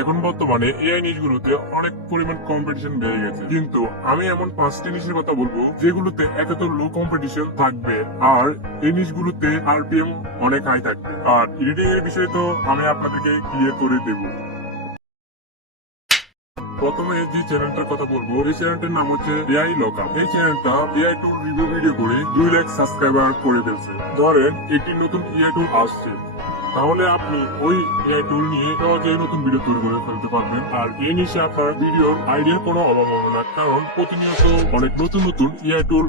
এখন বর্তমানে এআই নিশগুলোতে অনেক পরিমাণ কম্পিটিশন বেড়ে গেছে, কিন্তু আমি এমন 5টি নিশের কথা বলবো যেগুলোতে এত লো কম্পিটিশন থাকবে আর এই নিশগুলোতে আরপিএম অনেক হাই থাকবে। আর এডিটিং এর বিষয় তো আমি আপনাদেরকে ক্লিয়ার করে দেবো। প্রথমে যে চ্যানেলটার কথা বলবো, এই চ্যানেলটার নাম হচ্ছে এআই লকআপ। এই চ্যানেলটা এআই টুল রিভিউ ভিডিও করে 2 লাখ সাবস্ক্রাইবার করে ফেলছে। ধরেন একটি নতুন এআই টুল আসছে, তাহলে আপনি ওই এআই টুল নিয়ে সহজে নতুন ভিডিও তৈরি করে ফেলতে পারবেন। আর এই নিশে আপনার ভিডিওর আইডিয়ার কোনো অভাব হবে না, কারণ প্রতিনিয়ত অনেক নতুন নতুন এআই টুল।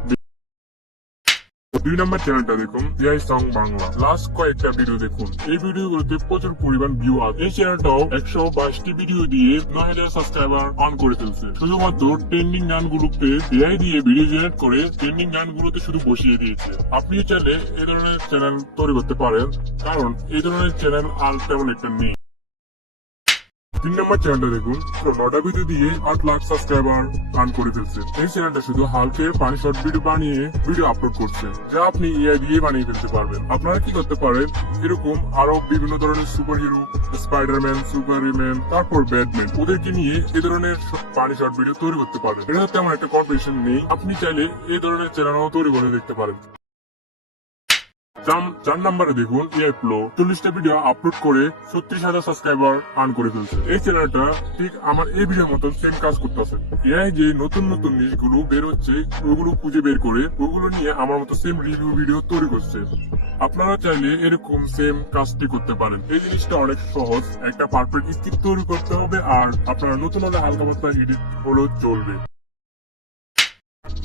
2 নম্বর চ্যানেলটা দেখুন, এআই সং বাংলা। লাস্ট কয়েকটা ভিডিও দেখুন, এই ভিডিওগুলোতে প্রচুর পরিমাণ ভিউ আছে। এই চ্যানেলটাও 122টি ভিডিও দিয়ে 9000 সাবস্ক্রাইবার অন করে ফেলছে। শুধুমাত্র ট্রেন্ডিং গানগুলোতে এআই দিয়ে ভিডিও জেনারেট করে ট্রেন্ডিং গানগুলোতে শুধু বসিয়ে দিয়েছে। আপনিও চাইলে এই ধরনের চ্যানেল তৈরি করতে পারেন, কারণ এই ধরনের চ্যানেল আর তেমন একটা নেই। 3 নম্বর চ্যানেলটা দেখুন, 9টা ভিডিও দিয়ে 8 লাখ সাবস্ক্রাইবার আর্ন করে ফেলছে। এই চ্যানেলটা শুধু হালকে পানি শর্ট ভিডিও বানিয়ে ভিডিও আপলোড করছে, যা আপনি এআই দিয়ে বানিয়ে ফেলতে পারবেন। আপনারা কি করতে পারেন, এরকম আরো বিভিন্ন ধরনের সুপার হিরো, স্পাইডারম্যান, সুপারম্যান, তারপর ব্যাটম্যান, ওদেরকে নিয়ে এই ধরনের পানি শর্ট ভিডিও তৈরি করতে পারেন। এটা তেমন একটা কম্পিটিশন নেই, আপনি চাইলে এই ধরনের চ্যানেলও তৈরি করে দেখতে পারেন। 4 নম্বরে দেখুন, এআই প্লো 40টা ভিডিও আপলোড করে 36,000 সাবস্ক্রাইবার আর্ন করে ফেলছে। এই চ্যানেলটা ঠিক আমার এই ভিডিওর মতন সেম কাজ করতেছে। এআই যে নতুন নতুন নিশগুলো বের হচ্ছে, ওগুলো খুঁজে বের করে ওগুলো নিয়ে আমার মতো সেম রিভিউ ভিডিও তৈরি করছে। আপনারা চাইলে এরকম সেম কাজটি করতে পারেন। এই জিনিসটা অনেক সহজ, একটা পারফেক্ট স্ক্রিপ্ট তৈরি করতে হবে, আর আপনারা নতুন হলে হালকা পাতলা এডিট হলেও চলবে।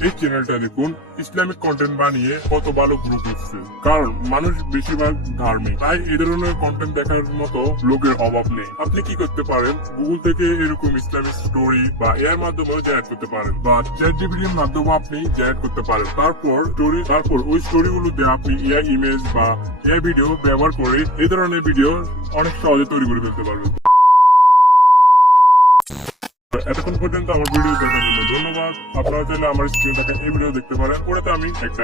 এই চ্যানেলটা দেখুন, ইসলামিক কন্টেন্ট বানিয়ে কত ভালো গ্রুপ হচ্ছে, কারণ মানুষ বেশিরভাগ ধার্মিক, তাই এই ধরনের কন্টেন্ট দেখার মতো লোকের অভাব নেই। আপনি কি করতে পারেন, গুগল থেকে এরকম ইসলামিক স্টোরি বা এর মাধ্যমে জেনারেট করতে পারেন, বা চ্যাটজিপিটির মাধ্যমে আপনি জেনারেট করতে পারেন। তারপর ওই স্টোরিগুলোতে আপনি এআই ইমেজ বা এআই ভিডিও ব্যবহার করে এই ধরনের ভিডিও অনেক সহজে তৈরি করে ফেলতে পারবেন। এতক্ষণ পর্যন্ত আমার ভিডিও দেখার জন্য ধন্যবাদ। আপনারা চাইলে আমার স্ক্রিনে থাকা এই ভিডিও দেখতে পারেন। ওটাতে আমি একটা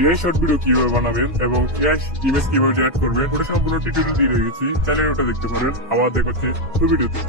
এআই শর্ট ভিডিও কিভাবে বানাবেন এবং এআই ইমেজ কিভাবে জেনারেট করবেন ওটা সম্পূর্ণ টিউটোরিয়াল দিয়ে রেখেছি, চাইলে ওটা দেখতে পারেন। আবার দেখা হচ্ছে ওই ভিডিওতে।